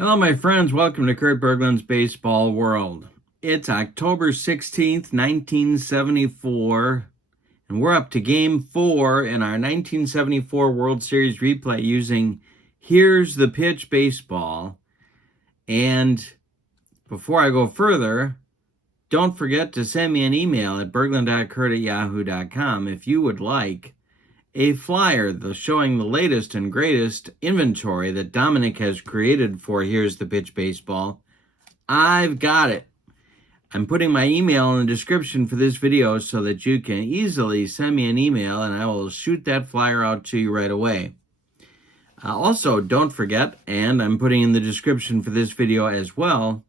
Hello, my friends. Welcome to Kurt Berglund's Baseball World. It's October 16th, 1974, and we're up to Game 4 in our 1974 World Series replay using Here's the Pitch Baseball. And before I go further, don't forget to send me an email at berglund.kurt@yahoo.com if you would like a flyer showing the latest and greatest inventory that Dominic has created for Here's the Pitch Baseball. I've got it. I'm putting my email in the description for this video so that you can easily send me an email and I will shoot that flyer out to you right away. Also, don't forget, and I'm putting in the description for this video as well,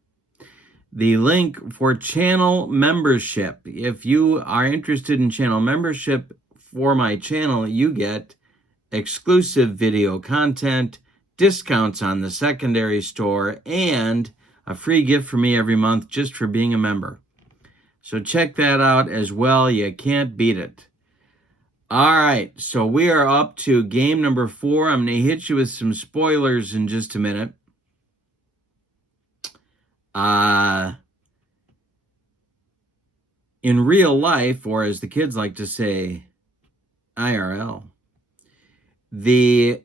the link for channel membership. If you are interested in channel membership for my channel, you get exclusive video content, discounts on the secondary store, and a free gift for me every month just for being a member. So check that out as well. You can't beat it. All right, so we are up to game number 4. I'm going to hit you with some spoilers in just a minute. In real life, or as the kids like to say, IRL, the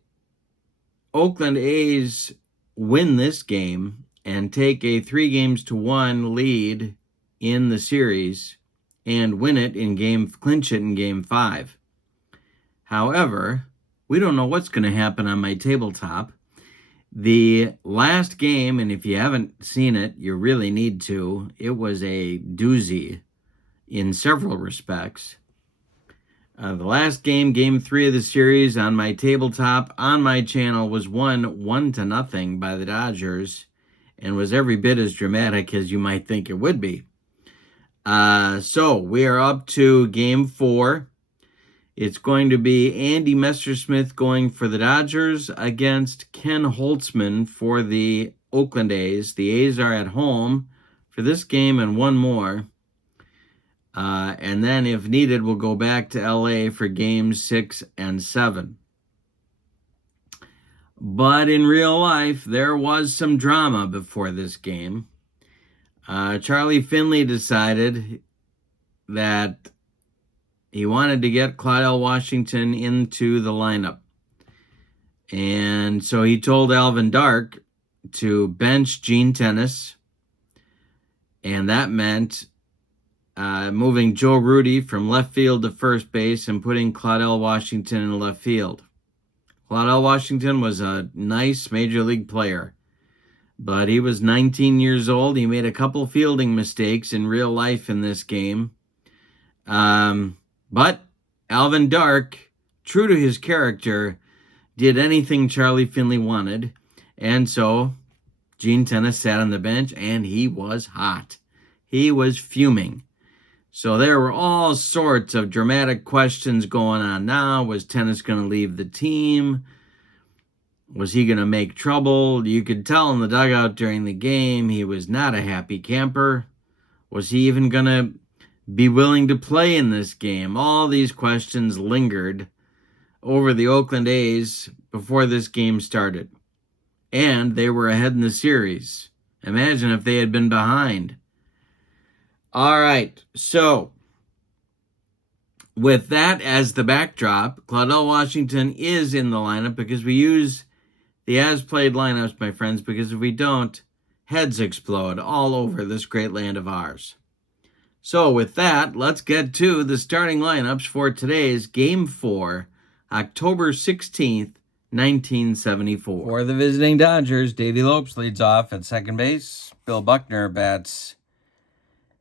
Oakland A's win this game and take a 3-1 lead in the series and win it clinch it in Game 5. However, we don't know what's going to happen on my tabletop. The last game, and if you haven't seen it, you really need to. It was a doozy in several respects. The last game, Game 3 of the series on my tabletop on my channel, was won 1-0 by the Dodgers and was every bit as dramatic as you might think it would be. So we are up to Game 4. It's going to be Andy Messersmith going for the Dodgers against Ken Holtzman for the Oakland A's. The A's are at home for this game and one more. And then, if needed, we'll go back to LA for Games 6 and 7. But in real life, there was some drama before this game. Charlie Finley decided that he wanted to get Claudell Washington into the lineup. And so he told Alvin Dark to bench Gene Tennis. And that meant moving Joe Rudy from left field to first base and putting Claudell Washington in left field. Claudell Washington was a nice major league player, but he was 19 years old. He made a couple fielding mistakes in real life in this game. But Alvin Dark, true to his character, did anything Charlie Finley wanted. And so Gene Tennis sat on the bench and he was hot. He was fuming. So there were all sorts of dramatic questions going on now. Was Tennis going to leave the team? Was he going to make trouble? You could tell in the dugout during the game he was not a happy camper. Was he even going to be willing to play in this game? All these questions lingered over the Oakland A's before this game started. And they were ahead in the series. Imagine if they had been behind. All right, so with that as the backdrop, Claudell Washington is in the lineup because we use the as-played lineups, my friends, because if we don't, heads explode all over this great land of ours. So with that, let's get to the starting lineups for today's Game 4, October 16th, 1974. For the visiting Dodgers, Davey Lopes leads off at second base. Bill Buckner bats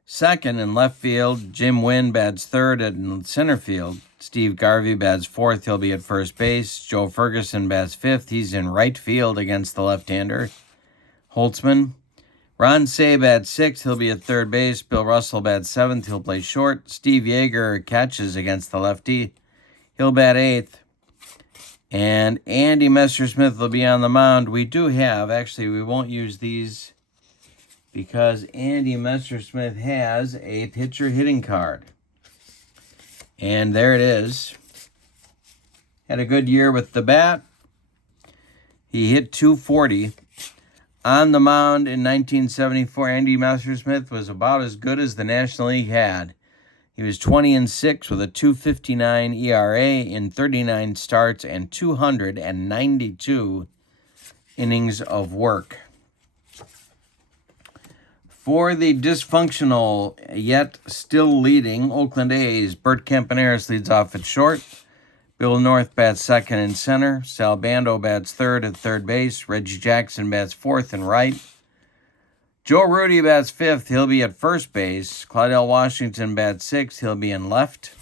second in left field. Jim Wynn bats third in center field. Steve Garvey bats fourth. He'll be at first base. Joe Ferguson bats fifth. He's in right field against the left-hander, Holtzman. Ron Say bats sixth. He'll be at third base. Bill Russell bats seventh. He'll play short. Steve Yeager catches against the lefty. He'll bat eighth. And Andy Messersmith will be on the mound. We do have, actually, we won't use these because Andy Messersmith has a pitcher hitting card. And there it is. Had a good year with the bat. He hit .240 On the mound in 1974, Andy Messersmith was about as good as the National League had. He was 20-6 with a 2.59 ERA in 39 starts and 292 innings of work. For the dysfunctional, yet still leading Oakland A's, Bert Campaneris leads off at short. Bill North bats second and center. Sal Bando bats third at third base. Reggie Jackson bats fourth and right. Joe Rudy bats fifth. He'll be at first base. Claudell Washington bats sixth. He'll be in left.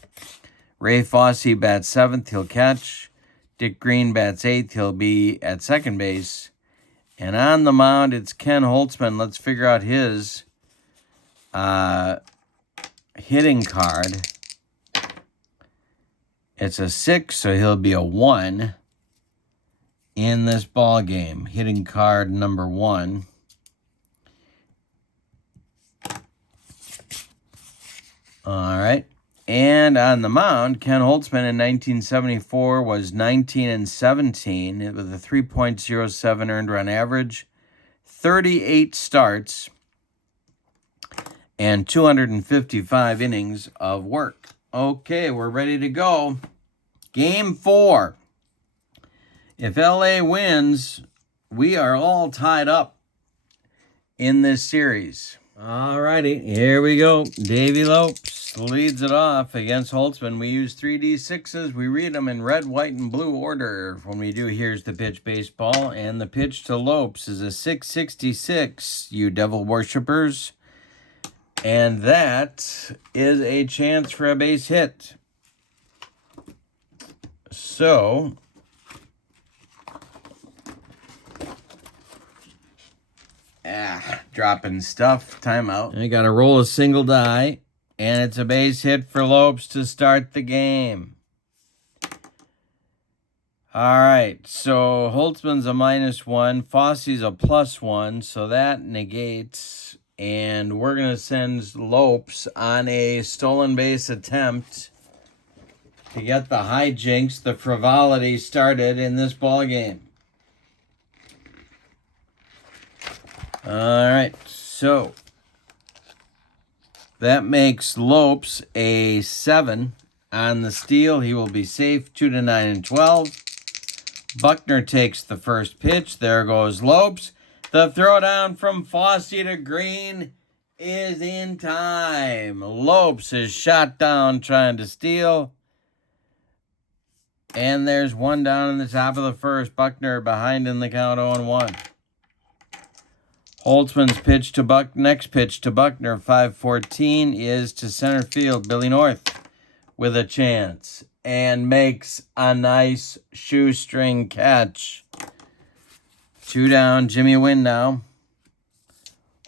Ray Fosse bats seventh. He'll catch. Dick Green bats eighth. He'll be at second base. And on the mound, it's Ken Holtzman. Let's figure out his hitting card. It's a 6, so he'll be a 1 in this ball game. Hitting card number 1. All right. And on the mound, Ken Holtzman in 1974 was 19-17 with a 3.07 earned run average, 38 starts, and 255 innings of work. Okay, we're ready to go. Game 4. If LA wins, we are all tied up in this series. All righty, here we go. Davey Lopes leads it off against Holtzman. We use 3D6s. We read them in red, white, and blue order when we do Here's the Pitch Baseball. And the pitch to Lopes is a 666, you devil worshippers. And that is a chance for a base hit. So, dropping stuff. Timeout. I got to roll a single die, and it's a base hit for Lopes to start the game. All right, so Holtzman's a -1, Fosse's a +1, so that negates. And we're going to send Lopes on a stolen base attempt to get the hijinks, the frivolity started in this ball game. All right, so that makes Lopes a 7 on the steal. He will be safe, 2 to 9 and 12. Buckner takes the first pitch. There goes Lopes. The throwdown from Fosse to Green is in time. Lopes is shot down trying to steal. And there's one down in the top of the first. Buckner behind in the count 0-1. Holtzman's pitch to next pitch to Buckner, 5-14, is to center field. Billy North with a chance and makes a nice shoestring catch. 2 down, Jimmy Wynn now.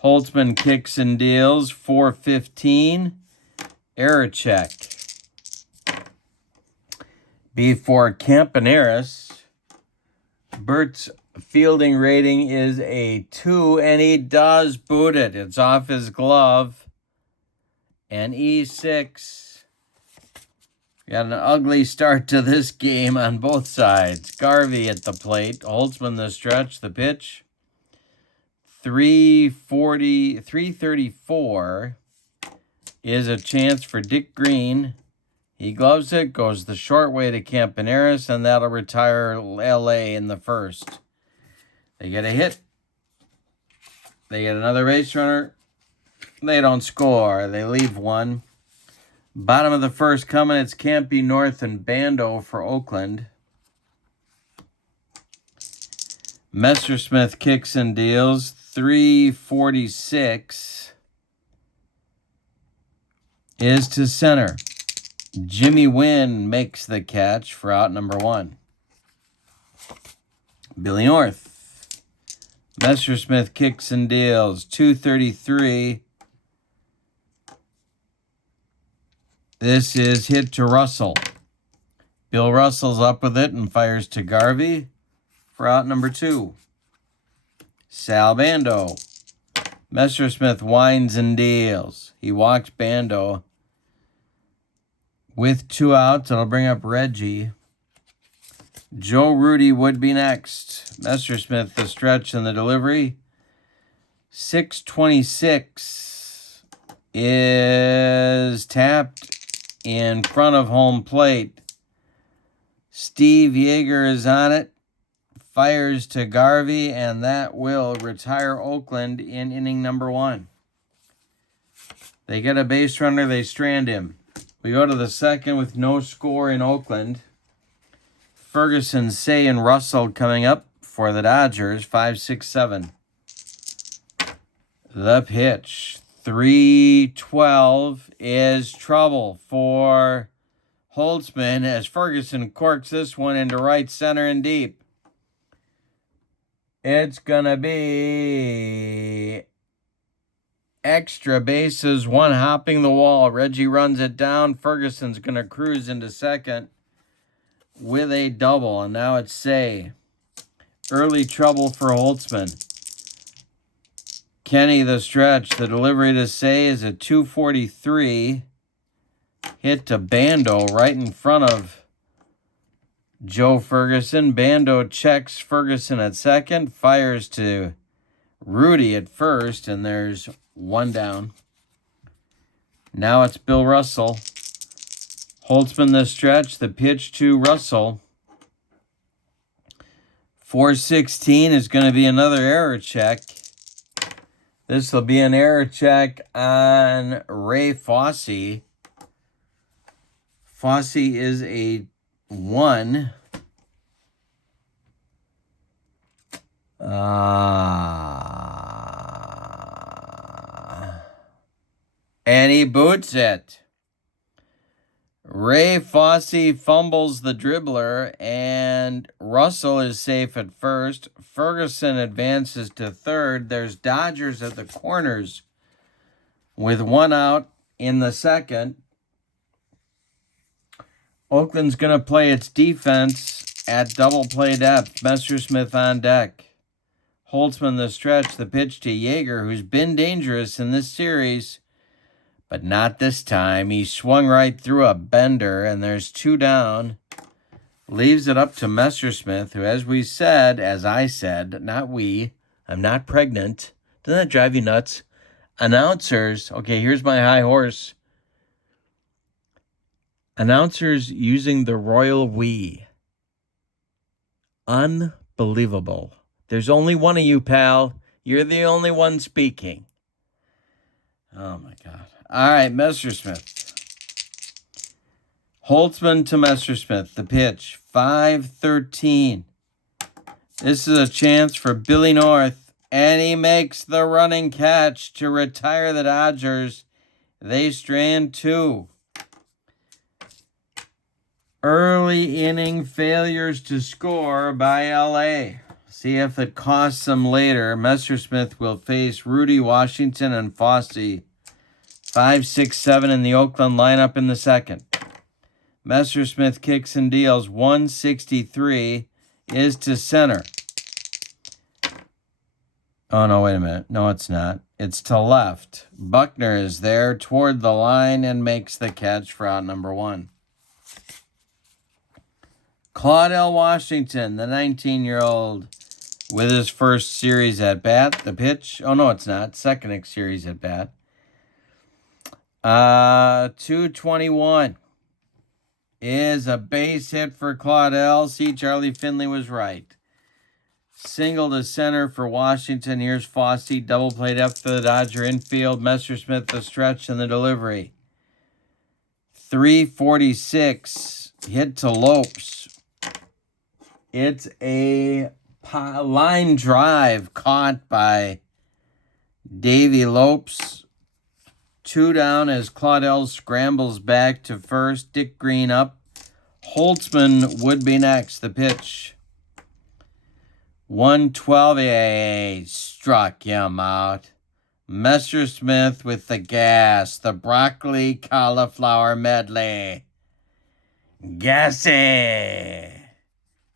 Holtzman kicks and deals, 4-15. Error check. Before Campaneris, Bert's fielding rating is a 2, and he does boot it. It's off his glove. And E6. Got an ugly start to this game on both sides. Garvey at the plate. Holtzman the stretch, the pitch. 334 is a chance for Dick Green. He gloves it, goes the short way to Campaneris, and that'll retire LA in the first. They get a hit. They get another base runner. They don't score. They leave one. Bottom of the first coming, it's Campy, North, and Bando for Oakland. Messersmith kicks and deals, 346 is to center. Jimmy Wynn makes the catch for out number 1. Billy North. Messersmith kicks and deals, 233. This is hit to Russell. Bill Russell's up with it and fires to Garvey for out number 2. Sal Bando. Messersmith winds and deals. He walks Bando. With 2 outs, it'll bring up Reggie. Joe Rudy would be next. Messersmith the stretch and the delivery. 6:26 is tapped in front of home plate. Steve Yeager is on it. Fires to Garvey, and that will retire Oakland in inning number 1. They get a base runner, they strand him. We go to the second with no score in Oakland. Ferguson, Say, and Russell coming up for the Dodgers, 5, 6, 7. The pitch, 3-12 is trouble for Holtzman as Ferguson corks this one into right center and deep. It's going to be extra bases, one hopping the wall. Reggie runs it down. Ferguson's going to cruise into second with a double, and now it's Say. Early trouble for Holtzman. Kenny, the stretch. The delivery to Say is a 243. Hit to Bando right in front of Joe Ferguson. Bando checks Ferguson at second. Fires to Rudy at first, and there's one down. Now it's Bill Russell. Holtzman the stretch. The pitch to Russell. 4:16 is going to be another error check. This will be an error check on Ray Fosse. Fosse is a 1. And he boots it. Ray Fosse fumbles the dribbler, and Russell is safe at first. Ferguson advances to third. There's Dodgers at the corners with one out in the second. Oakland's going to play its defense at double play depth. Messersmith on deck. Holtzman the stretch. The pitch to Yeager, who's been dangerous in this series, but not this time. He swung right through a bender, and there's 2 down. Leaves it up to Messersmith, who, as I said, not we, I'm not pregnant. Doesn't that drive you nuts? Announcers, okay, here's my high horse. Announcers using the royal we. Unbelievable. There's only one of you, pal. You're the only one speaking. Oh, my God. All right, Messersmith. Holtzman to Messersmith. The pitch, 5:13. This is a chance for Billy North, and he makes the running catch to retire the Dodgers. They strand 2. Early inning failures to score by L.A. See if it costs them later. Messersmith will face Rudy, Washington, and Fosse. 5, 6, 7 in the Oakland lineup in the second. Messersmith kicks and deals. 163 is to center. Oh, no, wait a minute. No, it's not. It's to left. Buckner is there toward the line and makes the catch for out number 1. Claudell Washington, the 19-year-old, with his first series at bat. The pitch. Oh, no, it's not. Second series at bat. 221 is a base hit for Claudell. See, Charlie Finley was right. Single to center for Washington. Here's Fosse. Double play depth for the Dodger infield. Messersmith the stretch and the delivery. 346 hit to Lopes. It's a line drive caught by Davey Lopes. 2 down as Claudell scrambles back to first. Dick Green up. Holtzman would be next. The pitch. 112. He struck him out. Messersmith with the gas. The broccoli cauliflower medley. Gassy.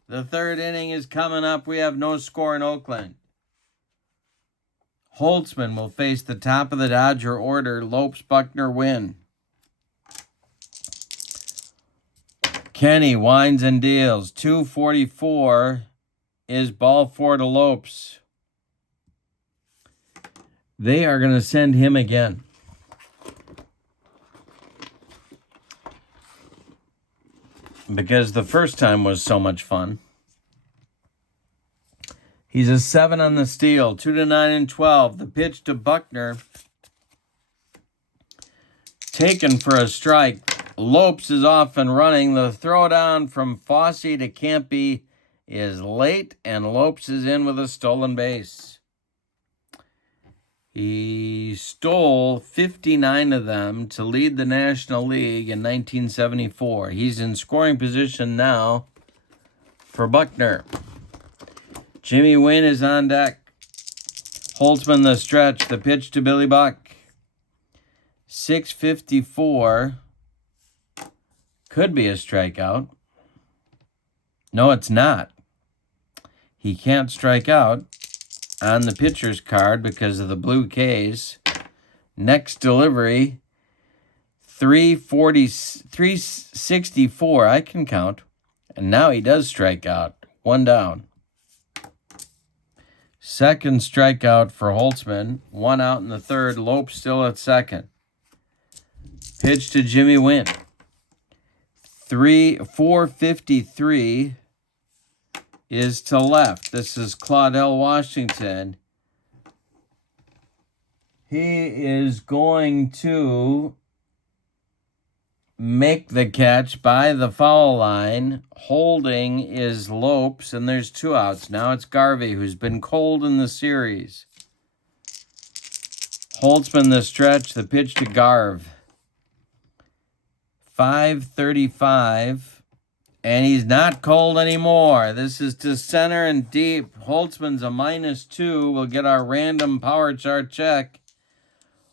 The third inning is coming up. We have no score in Oakland. Holtzman will face the top of the Dodger order. Lopes, Buckner win. Kenny winds and deals. 244 is ball 4 to Lopes. They are going to send him again. Because the first time was so much fun. He's a 7 on the steal. 2 to 9 and 12. The pitch to Buckner. Taken for a strike. Lopes is off and running. The throwdown from Fossey to Campy is late, and Lopes is in with a stolen base. He stole 59 of them to lead the National League in 1974. He's in scoring position now for Buckner. Jimmy Wynn is on deck. Holtzman the stretch. The pitch to Billy Buck. 654. Could be a strikeout. No, it's not. He can't strike out on the pitcher's card because of the blue K's. Next delivery, 364. I can count. And now he does strike out. 1 down. Second strikeout for Holtzman. 1 out in the third. Lopes still at second. Pitch to Jimmy Wynn. 453 is to left. This is Claudell Washington. He is going to make the catch by the foul line. Holding is Lopes, and there's 2 outs. Now it's Garvey, who's been cold in the series. Holtzman the stretch, the pitch to Garv. 535, and he's not cold anymore. This is to center and deep. Holtzman's a -2. We'll get our random power chart check.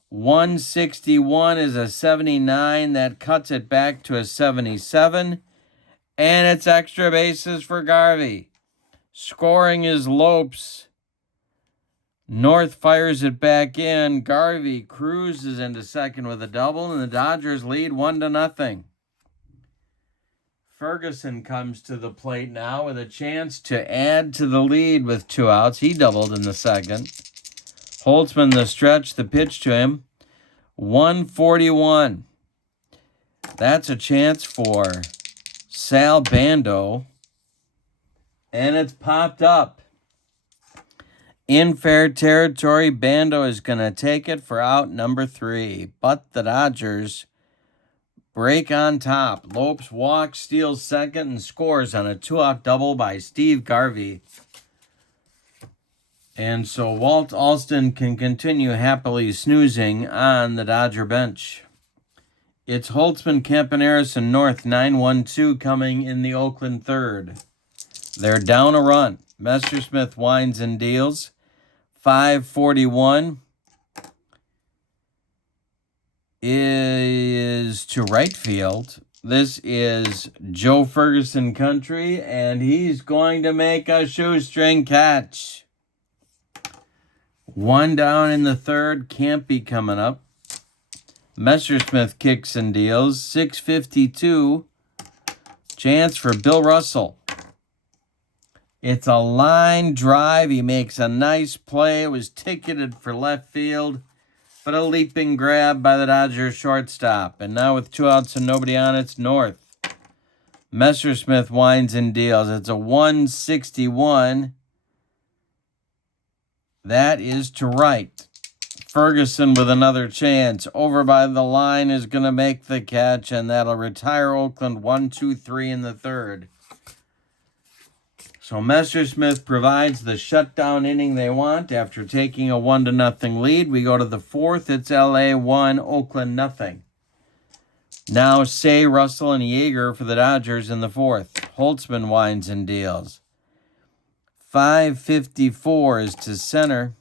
161 is a 79. That cuts it back to a 77. And it's extra bases for Garvey. Scoring is Lopes. North fires it back in. Garvey cruises into second with a double, and the Dodgers lead 1-0. Ferguson comes to the plate now with a chance to add to the lead with 2 outs. He doubled in the second. Holtzman the stretch, the pitch to him. 141. That's a chance for Sal Bando. And it's popped up. In fair territory, Bando is going to take it for out number 3. But the Dodgers break on top. Lopes walks, steals second, and scores on a 2-out double by Steve Garvey. And so Walt Alston can continue happily snoozing on the Dodger bench. It's Holtzman, Campaneris, and North 9-1-2 coming in the Oakland third. They're down a run. Messersmith winds and deals. 541 is to right field. This is Joe Ferguson country, and he's going to make a shoestring catch. 1 down in the third. Campy coming up. Messersmith kicks and deals. 652. Chance for Bill Russell. It's a line drive. He makes a nice play. It was ticketed for left field, but a leaping grab by the Dodgers shortstop. And now with 2 outs and nobody on, it's North. Messersmith winds and deals. It's a 161. That is to right. Ferguson with another chance. Over by the line is going to make the catch, and that'll retire Oakland 1-2-3 in the third. So Messersmith provides the shutdown inning they want after taking a 1-0 lead. We go to the fourth. It's LA 1, Oakland 0. Now Say, Russell, and Yeager for the Dodgers in the fourth. Holtzman winds and deals. 554 is to center.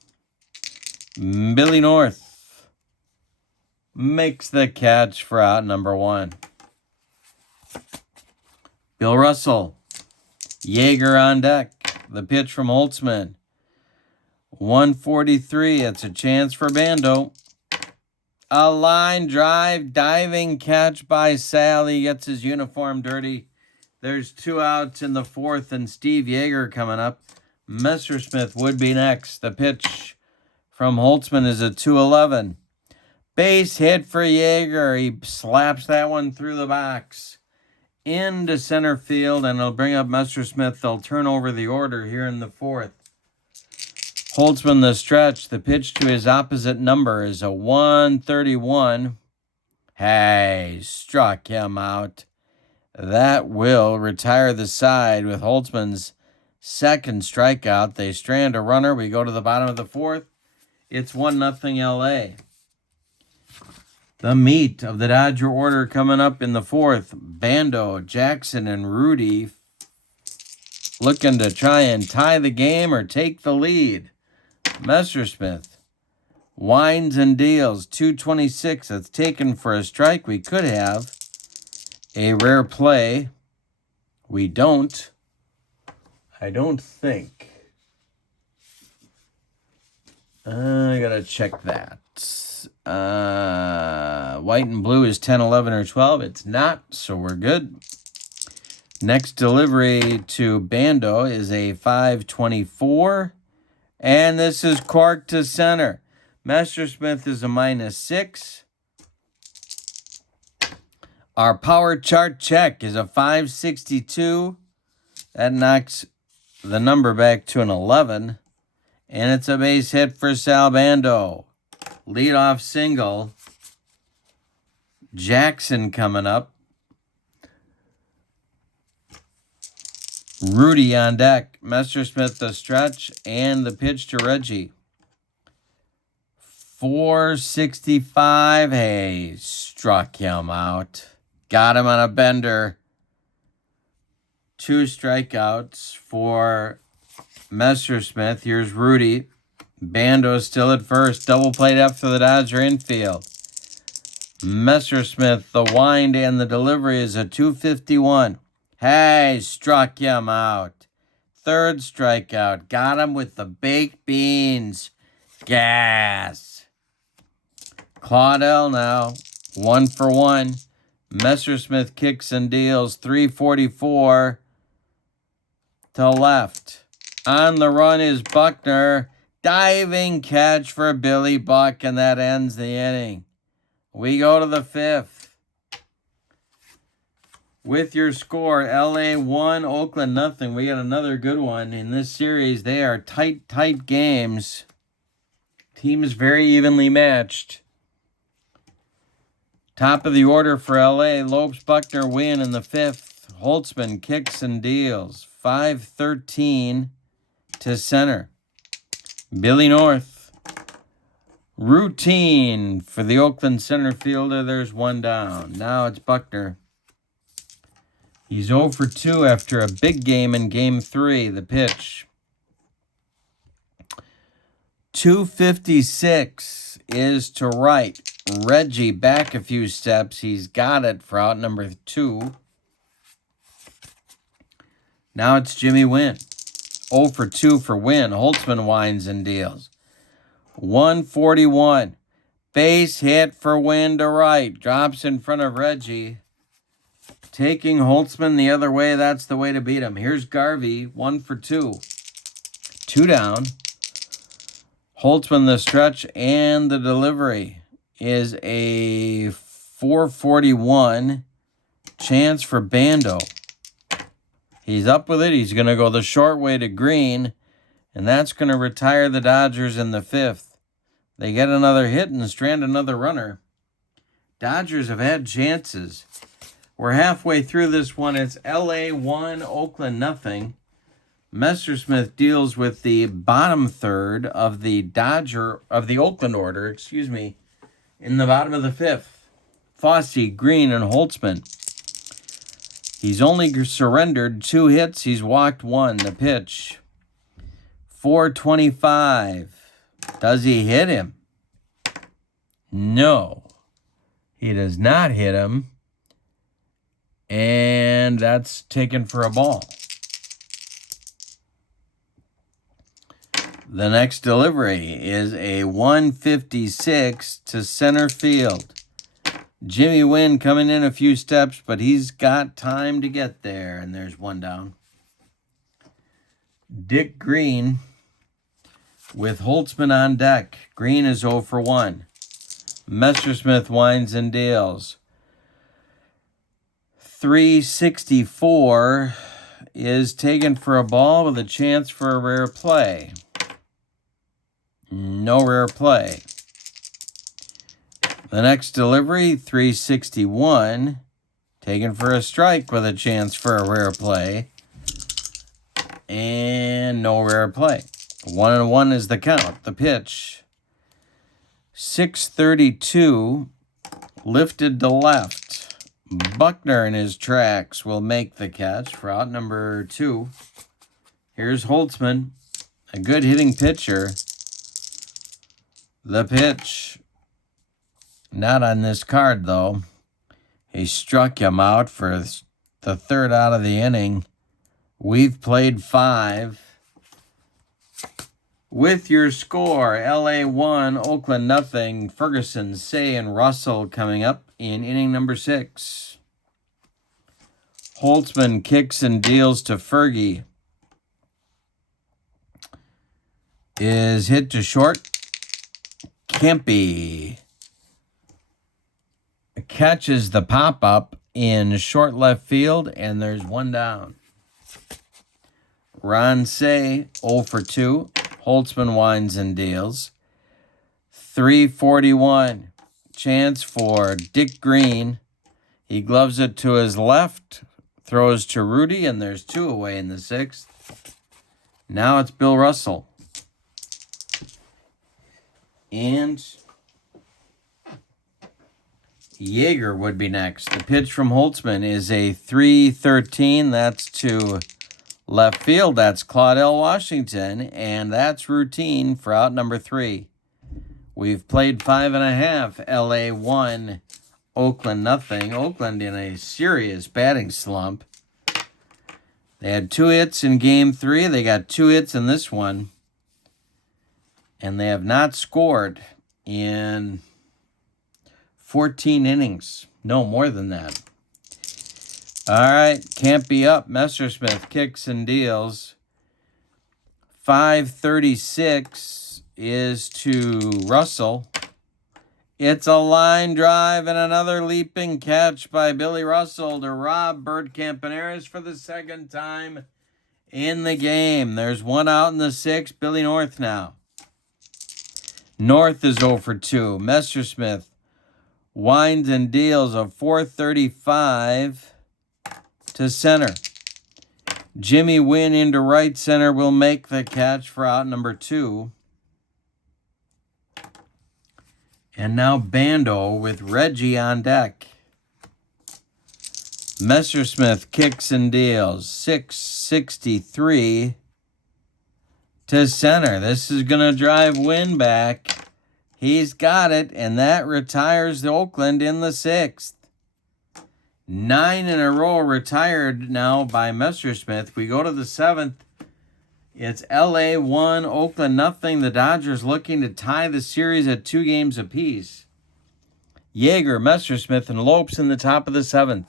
Billy North makes the catch for out number 1. Bill Russell. Yeager on deck. The pitch from Holtzman. 143. It's a chance for Bando. A line drive, diving catch by Sal. He gets his uniform dirty. There's 2 outs in the fourth, and Steve Yeager coming up. Messersmith would be next. The pitch from Holtzman is a 211. Base hit for Yeager. He slaps that one through the box into center field, and it'll bring up Messersmith. They'll turn over the order here in the 4th. Holtzman the stretch. The pitch to his opposite number is a 131. Hey, struck him out. That will retire the side with Holtzman's second strikeout. They strand a runner. We go to the bottom of the 4th. It's 1-0 LA. The meat of the Dodger order coming up in the 4th. Bando, Jackson, and Rudy looking to try and tie the game or take the lead. Messersmith winds and deals. 226. That's taken for a strike. We could have a rare play. We don't. I don't think. I gotta check that. White and blue is 10, 11, or 12. It's not, so we're good. Next delivery to Bando is a 524. And this is corked to center. Messersmith is a -6. Our power chart check is a 562. That knocks the number back to an 11. And it's a base hit for Sal Bando. Leadoff single. Jackson coming up. Rudy on deck. Messersmith the stretch and the pitch to Reggie. 465. Hey, struck him out. Got him on a bender. 2 strikeouts for Messersmith. Here's Rudy. Bando still at first. Double play after the Dodger infield. Messersmith, the wind and the delivery is a 251. Hey, struck him out. 3rd strikeout. Got him with the baked beans. Gas. Claudel now. 1 for 1. Messersmith kicks and deals. 344 to left. On the run is Buckner. Diving catch for Billy Buck, and that ends the inning. We go to the 5th. With your score, LA 1, Oakland nothing. We got another good one in this series. They are tight games. Teams very evenly matched. Top of the order for LA, Lopes, Buckner win in the 5th. Holtzman kicks and deals. 5-13 to center. Billy North. Routine for the Oakland center fielder. There's 1 down. Now it's Buckner. He's 0 for 2 after a big game in Game 3. The pitch. 256 is to right. Reggie back a few steps. He's got it for out number 2. Now it's Jimmy Wynn. 0 for 2 for Wynn. Holtzman winds and deals. 141. Base hit for Wynn to right. Drops in front of Reggie. Taking Holtzman the other way, that's the way to beat him. Here's Garvey, 1 for 2. 2 down. Holtzman the stretch and the delivery is a 441. Chance for Bando. He's up with it. He's going to go the short way to Green, and that's going to retire the Dodgers in the 5th. They get another hit and strand another runner. Dodgers have had chances. We're halfway through this one. It's LA 1, Oakland nothing. Messersmith deals with the bottom third of the Oakland order, in the bottom of the 5th. Fosse, Green, and Holtzman. He's only surrendered 2 hits. He's walked 1. The pitch. 425. Does he hit him? No. He does not hit him. And that's taken for a ball. The next delivery is a 156 to center field. Jimmy Wynn coming in a few steps, but he's got time to get there. And there's 1 down. Dick Green with Holtzman on deck. Green is 0 for 1. Messersmith winds and deals. 364 is taken for a ball with a chance for a rare play. No rare play. The next delivery, 361, taken for a strike with a chance for a rare play. And no rare play. 1-1 is the count. The pitch. 632, lifted to left. Buckner in his tracks will make the catch for out number 2. Here's Holtzman, a good hitting pitcher. The pitch. Not on this card, though. He struck him out for the third out of the inning. We've played 5. With your score, LA 1, Oakland nothing. Ferguson, Say, and Russell coming up in inning number 6. Holtzman kicks and deals to Fergie. Is hit to short. Kempe catches the pop-up in short left field, and there's one down. Ron Say, 0 for 2. Holtzman winds and deals. 341. Chance for Dick Green. He gloves it to his left. Throws to Rudy, and there's 2 away in the 6th. Now it's Bill Russell. And Yeager would be next. The pitch from Holtzman is a 3-13. That's to left field. That's Claudell Washington, and that's routine for out number 3. We've played 5.5. LA 1, Oakland nothing. Oakland in a serious batting slump. They had 2 hits in game 3. They got 2 hits in this one. And they have not scored in 14 innings. No, more than that. All right, can't be up. Messersmith kicks and deals. 536 is to Russell. It's a line drive and another leaping catch by Billy Russell to rob Bert Campaneris for the second time in the game. There's 1 out in the 6th. Billy North now. North is 0 for 2. Messersmith winds and deals a 435 to center. Jimmy Wynn into right center will make the catch for out number 2. And now Bando with Reggie on deck. Messersmith kicks and deals. 663 to center. This is going to drive Wynn back. He's got it, and that retires the Oakland in the 6th. 9 in a row retired now by Messersmith. We go to the 7th. It's LA 1, Oakland nothing. The Dodgers looking to tie the series at 2 games apiece. Yeager, Messersmith, and Lopes in the top of the 7th.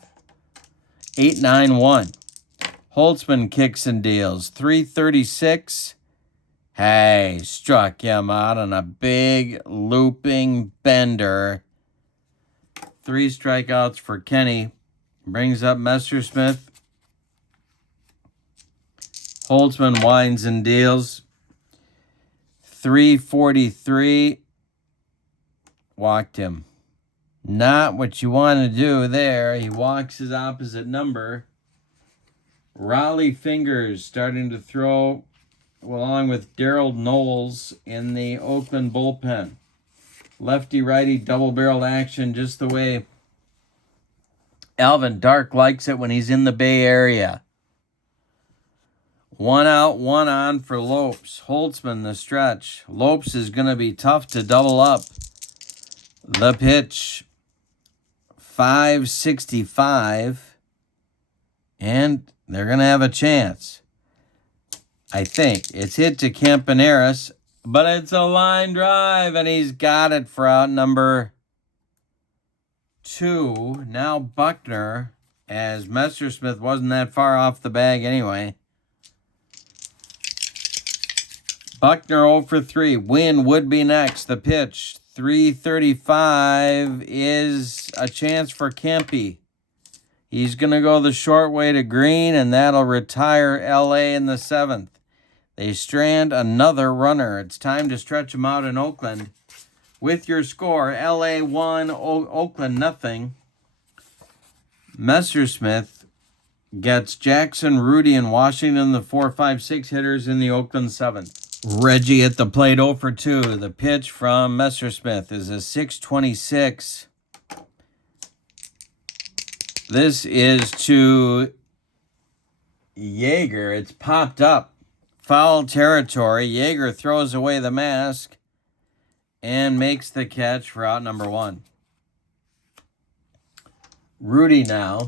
8-9-1. Holtzman kicks and deals. 336. Hey, struck him out on a big looping bender. 3 strikeouts for Kenny. Brings up Messersmith. Holtzman winds and deals. 343. Walked him. Not what you want to do there. He walks his opposite number. Raleigh Fingers starting to throw along with Darryl Knowles in the Oakland bullpen. Lefty-righty double-barreled action just the way Alvin Dark likes it when he's in the Bay Area. 1 out, 1 on for Lopes. Holtzman the stretch. Lopes is going to be tough to double up. The pitch. 565. And they're going to have a chance. I think. It's hit to Campaneris, but it's a line drive, and he's got it for out number 2. Now Buckner, as Messersmith wasn't that far off the bag anyway. Buckner 0 for 3. Win would be next. The pitch, 335, is a chance for Kempe. He's going to go the short way to Green, and that'll retire LA in the 7th. They strand another runner. It's time to stretch them out in Oakland. With your score, LA 1, Oakland nothing. Messersmith gets Jackson, Rudy, and Washington, the 4, 5, 6 hitters in the Oakland 7th. Reggie at the plate 0 for 2. The pitch from Messersmith is a 626. This is to Yeager. It's popped up. Foul territory. Yeager throws away the mask and makes the catch for out number 1. Rudy now.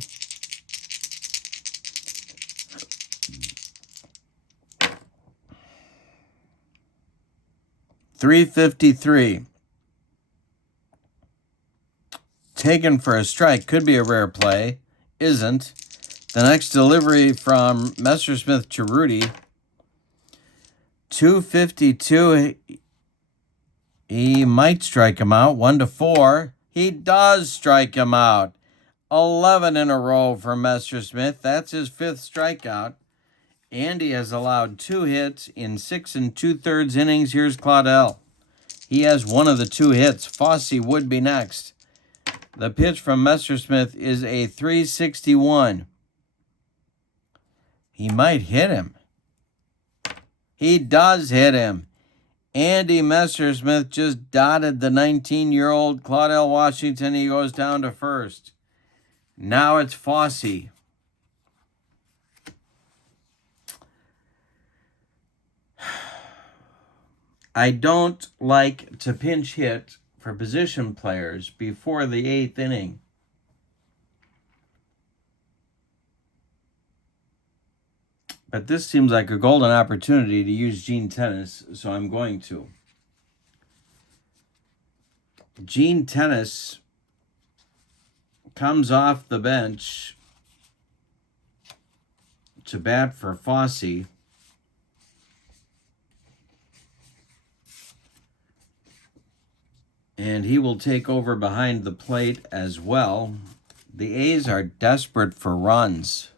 .353. Taken for a strike. Could be a rare play. Isn't. The next delivery from Messersmith to Rudy. .252. He might strike him out. 1-4. He does strike him out. 11 in a row for Messersmith. That's his 5th strikeout. Andy has allowed 2 hits in 6 2/3 innings. Here's Claudel. He has one of the 2 hits. Fosse would be next. The pitch from Messersmith is a 361. He might hit him. He does hit him. Andy Messersmith just dotted the 19-year-old Claudel Washington. He goes down to first. Now it's Fosse. I don't like to pinch hit for position players before the 8th inning. But this seems like a golden opportunity to use Gene Tennis, so I'm going to. Gene Tennis comes off the bench to bat for Fosse. And he will take over behind the plate as well. The A's are desperate for runs.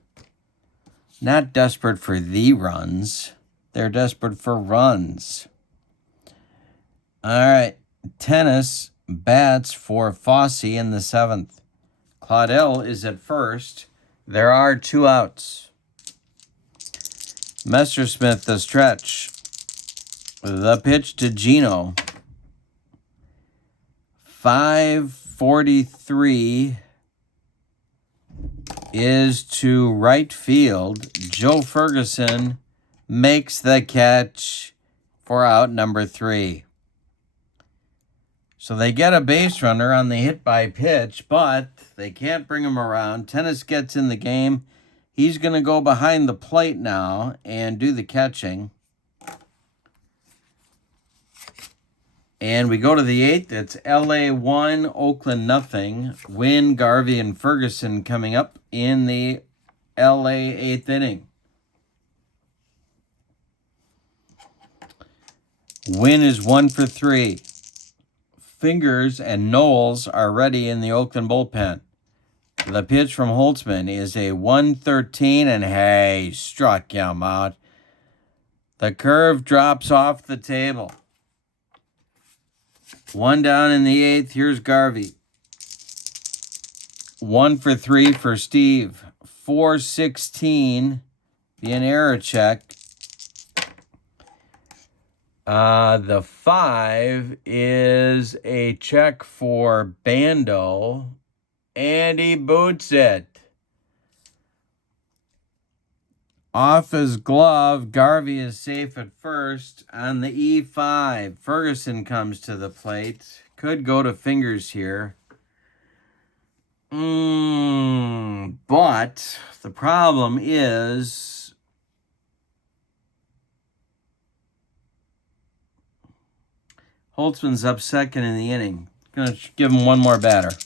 Not desperate for the runs. They're desperate for runs. All right. Tennis bats for Fosse in the 7th. Claudel is at first. There are 2 outs. Messersmith the stretch. The pitch to Gino. 543 is to right field. Joe Ferguson makes the catch for out number 3. So they get a base runner on the hit by pitch, but they can't bring him around. Tennis gets in the game. He's going to go behind the plate now and do the catching. And we go to the 8th. It's LA 1, Oakland nothing. Wynn, Garvey, and Ferguson coming up in the LA 8th inning. Wynn is 1 for 3. Fingers and Knowles are ready in the Oakland bullpen. The pitch from Holtzman is a 113, and hey, struck him out. The curve drops off the table. 1 down in the 8th. Here's Garvey. 1 for 3 for Steve. 416. Be an error check. The 5 is a check for Bando, and he boots it. Off his glove, Garvey is safe at first. On the E5, Ferguson comes to the plate. Could go to fingers here. But the problem is Holtzman's up second in the inning. Going to give him one more batter.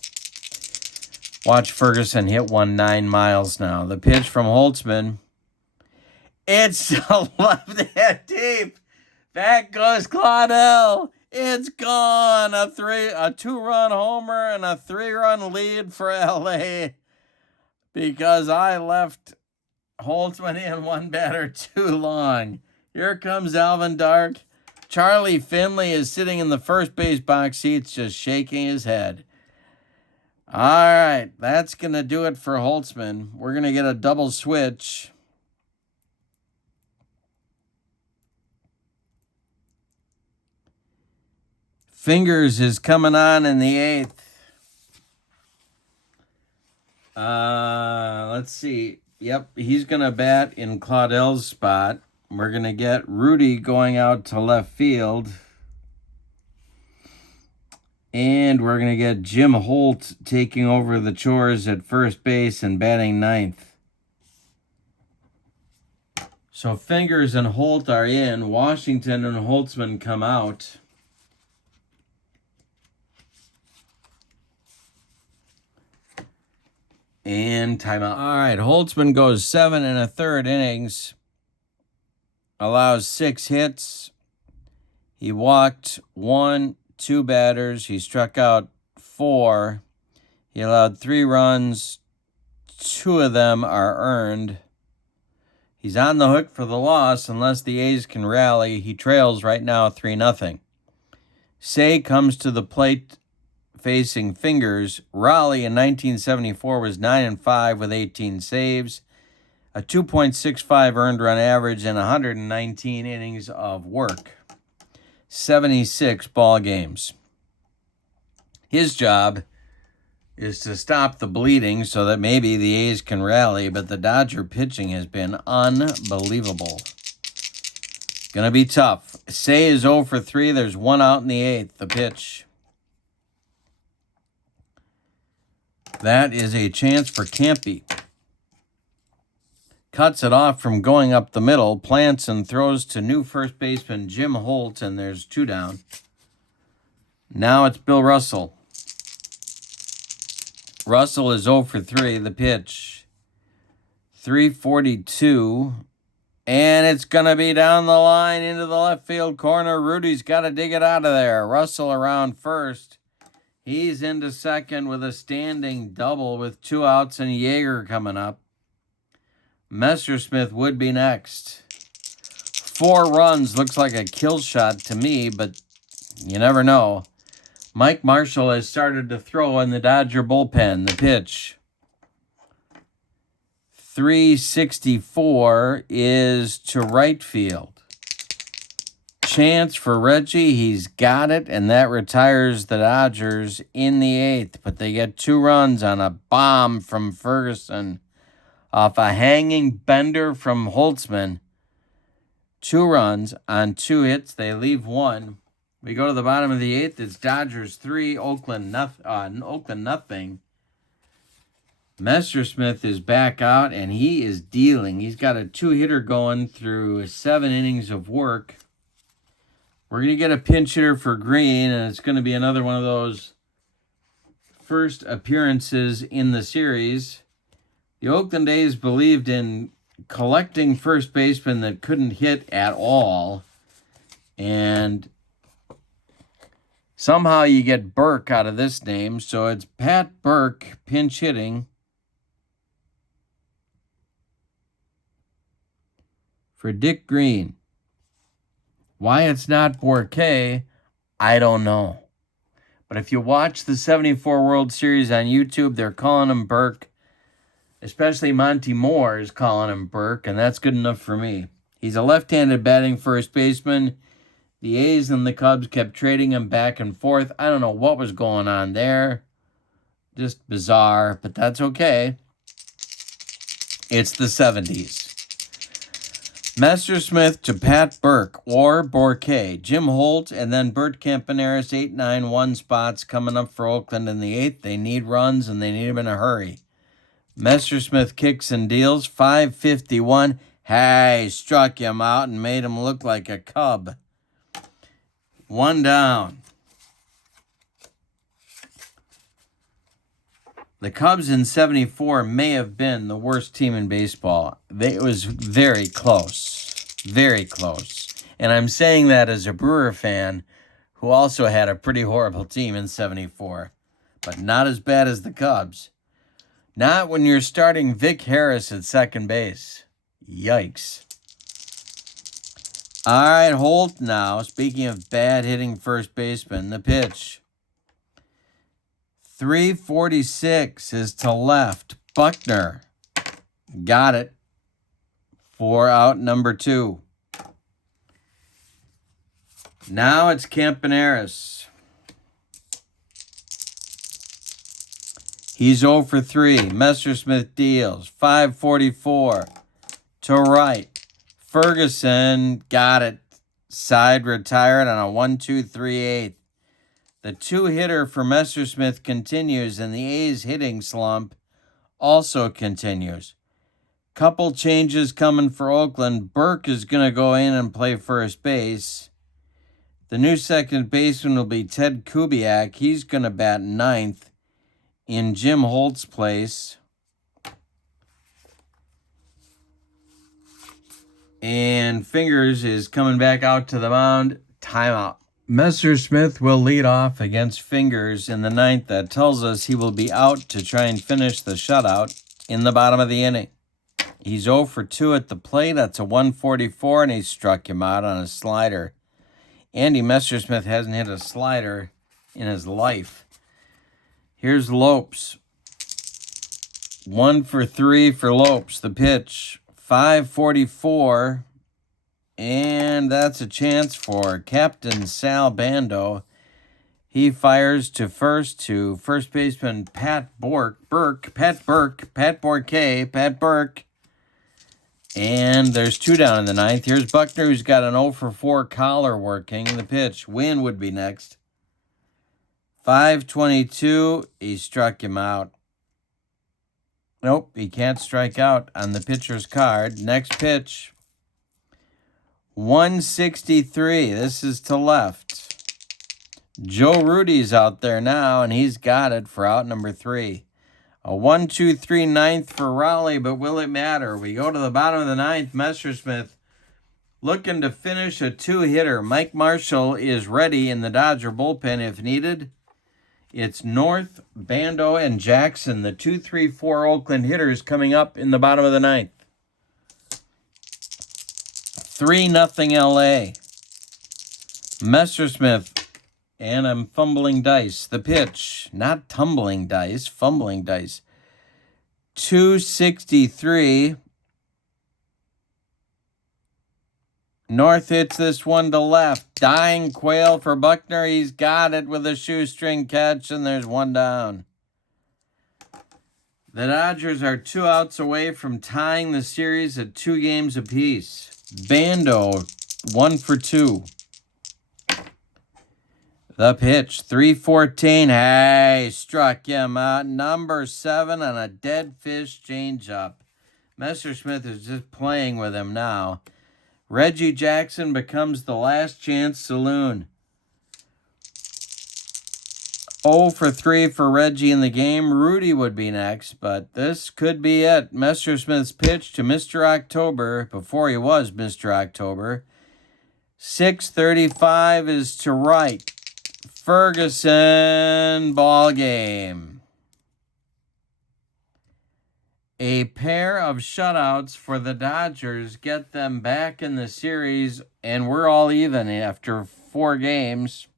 Watch Ferguson hit one 9 miles now. The pitch from Holtzman. It's a left-hand deep. That goes Claudel. It's gone. A 2-run homer and a 3-run lead for LA because I left Holtzman in one batter too long. Here comes Alvin Dark. Charlie Finley is sitting in the first base box seats just shaking his head. All right, that's going to do it for Holtzman. We're going to get a double switch. Fingers is coming on in the 8th. Let's see. Yep, he's going to bat in Claudel's spot. We're going to get Rudy going out to left field. And we're going to get Jim Holt taking over the chores at first base and batting 9th. So Fingers and Holt are in. Washington and Holtzman come out. And timeout. All right, Holtzman goes 7 1/3 innings. Allows 6 hits. He walked 2 batters. He struck out 4. He allowed 3 runs. 2 of them are earned. He's on the hook for the loss unless the A's can rally. He trails right now 3-0. Say comes to the plate facing Fingers. Raleigh in 1974 was 9-5 with 18 saves, a 2.65 earned run average, and 119 innings of work. 76 ball games. His job is to stop the bleeding so that maybe the A's can rally, but the Dodger pitching has been unbelievable. Gonna be tough. Say is 0 for 3. There's 1 out in the 8th. The pitch. That is a chance for Campy. Cuts it off from going up the middle. Plants and throws to new first baseman Jim Holt, and there's 2 down. Now it's Bill Russell. Russell is 0 for 3. The pitch. 342. And it's going to be down the line into the left field corner. Rudy's got to dig it out of there. Russell around first. He's into second with a standing double with 2 outs and Yeager coming up. Messersmith would be next. 4 runs looks like a kill shot to me, but you never know. Mike Marshall has started to throw in the Dodger bullpen. The pitch. 364 is to right field. Chance for Reggie. He's got it, and that retires the Dodgers in the 8th. But they get 2 runs on a bomb from Ferguson off a hanging bender from Holtzman. 2 runs on 2 hits. They leave 1. We go to the bottom of the 8th. It's Dodgers 3, Oakland nothing. Messersmith is back out, and he is dealing. He's got a 2-hitter going through 7 innings of work. We're going to get a pinch hitter for Green, and it's going to be another one of those first appearances in the series. The Oakland A's believed in collecting first basemen that couldn't hit at all, and somehow you get Burke out of this name, so it's Pat Burke pinch hitting for Dick Green. Why it's not Bourquet, I don't know. But if you watch the 74 World Series on YouTube, they're calling him Burke. Especially Monty Moore is calling him Burke, and that's good enough for me. He's a left-handed batting first baseman. The A's and the Cubs kept trading him back and forth. I don't know what was going on there. Just bizarre, but that's okay. It's the 70s. Messersmith to Pat Burke or Bourquet. Jim Holt and then Bert Campaneris, 8-9-1 spots coming up for Oakland in the 8th. They need runs, and they need them in a hurry. Messersmith kicks and deals, 551. Hey, struck him out and made him look like a Cub. 1 down. The Cubs in 74 may have been the worst team in baseball. It was very close. Very close. And I'm saying that as a Brewer fan who also had a pretty horrible team in 74, but not as bad as the Cubs. Not when you're starting Vic Harris at second base. Yikes. All right, Holt now. Speaking of bad hitting first baseman, the pitch. 346 is to left. Buckner. Got it. 4 out, number 2. Now it's Campaneris. He's 0 for 3. Messersmith deals. 544 to right. Ferguson got it. Side retired on a 1-2-3-8. The 2-hitter for Messersmith continues, and the A's hitting slump also continues. Couple changes coming for Oakland. Burke is going to go in and play first base. The new second baseman will be Ted Kubiak. He's going to bat 9th in Jim Holt's place. And Fingers is coming back out to the mound. Timeout. Messersmith will lead off against Fingers in the 9th. That tells us he will be out to try and finish the shutout in the bottom of the inning. He's 0 for 2 at the plate. That's a 144, and he struck him out on a slider. Andy Messersmith hasn't hit a slider in his life. Here's Lopes. 1 for 3 for Lopes. The pitch. 544. And that's a chance for Captain Sal Bando. He fires to first baseman Pat Burke. And there's 2 down in the 9th. Here's Buckner, who's got an 0 for 4 collar working. The pitch. Wynn would be next. 522. He struck him out. Nope, he can't strike out on the pitcher's card. Next pitch. 163. This is to left. Joe Rudy's out there now, and he's got it for out number 3. A 1-2-3 9th for Raleigh, but will it matter? We go to the bottom of the 9th. Messersmith looking to finish a 2-hitter. Mike Marshall is ready in the Dodger bullpen if needed. It's North, Bando, and Jackson, the 2-3-4 Oakland hitters coming up in the bottom of the 9th. 3-0 LA. Messersmith, and I'm fumbling dice. The pitch, not tumbling dice, fumbling dice. 263. North hits this one to left. Dying Quail for Buckner. He's got it with a shoestring catch, and there's 1 down. The Dodgers are 2 outs away from tying the series at 2 games apiece. Bando, 1 for 2. The pitch, 314. Hey, struck him out. Number 7 on a dead fish changeup. Messersmith is just playing with him now. Reggie Jackson becomes the last chance saloon. 0 for 3 for Reggie in the game. Rudy would be next, but this could be it. Messersmith's pitch to Mr. October before he was Mr. October. 6:35 is to right. Ferguson, ball game. A pair of shutouts for the Dodgers get them back in the series, and we're all even after 4 games.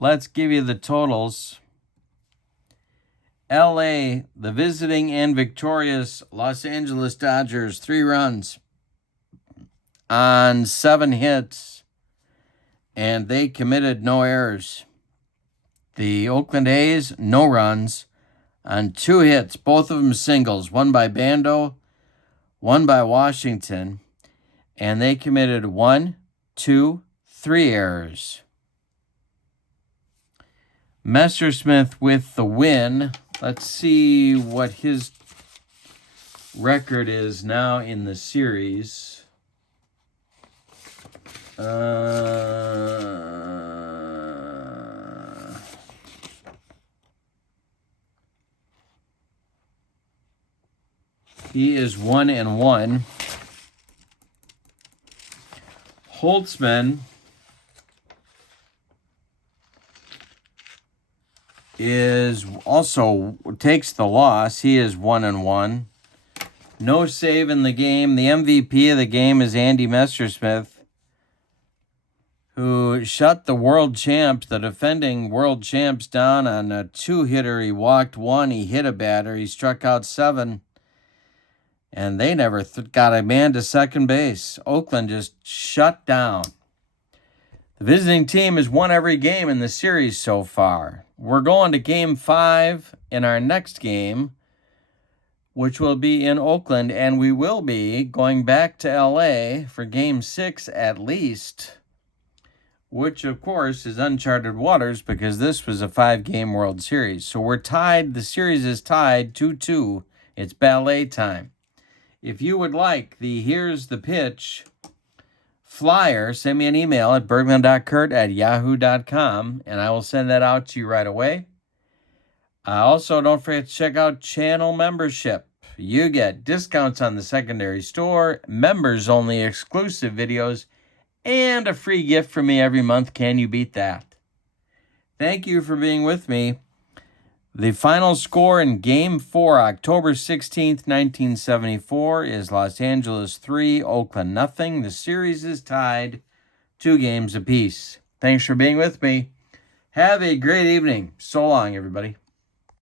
Let's give you the totals. LA, the visiting and victorious Los Angeles Dodgers, 3 runs on 7 hits, and they committed no errors. The Oakland A's, no runs on 2 hits, both of them singles, one by Bando, one by Washington, and they committed 1, 2, 3 errors. Messersmith with the win. Let's see what his record is now in the series. He is 1-1. Holtzman is also takes the loss. He is 1-1. No save in the game. The MVP of the game is Andy Messersmith, who shut the world champs, the defending world champs, down on a 2-hitter. He walked 1. He hit a batter. He struck out 7. And they never got a man to second base. Oakland just shut down. The visiting team has won every game in the series so far. We're going to Game 5 in our next game, which will be in Oakland, and we will be going back to L.A. for Game 6 at least, which, of course, is uncharted waters because this was a 5-game World Series. So we're tied. The series is tied 2-2. It's ballet time. If you would like the Here's the Pitch flyer, send me an email at bergman.kurt@yahoo.com, and I will send that out to you right away. Also, don't forget to check out channel membership. You get discounts on the secondary store, members-only exclusive videos, and a free gift from me every month. Can you beat that? Thank you for being with me. The final score in Game 4, October 16th, 1974, is Los Angeles 3, Oakland nothing. The series is tied 2 games apiece. Thanks for being with me. Have a great evening. So long, everybody.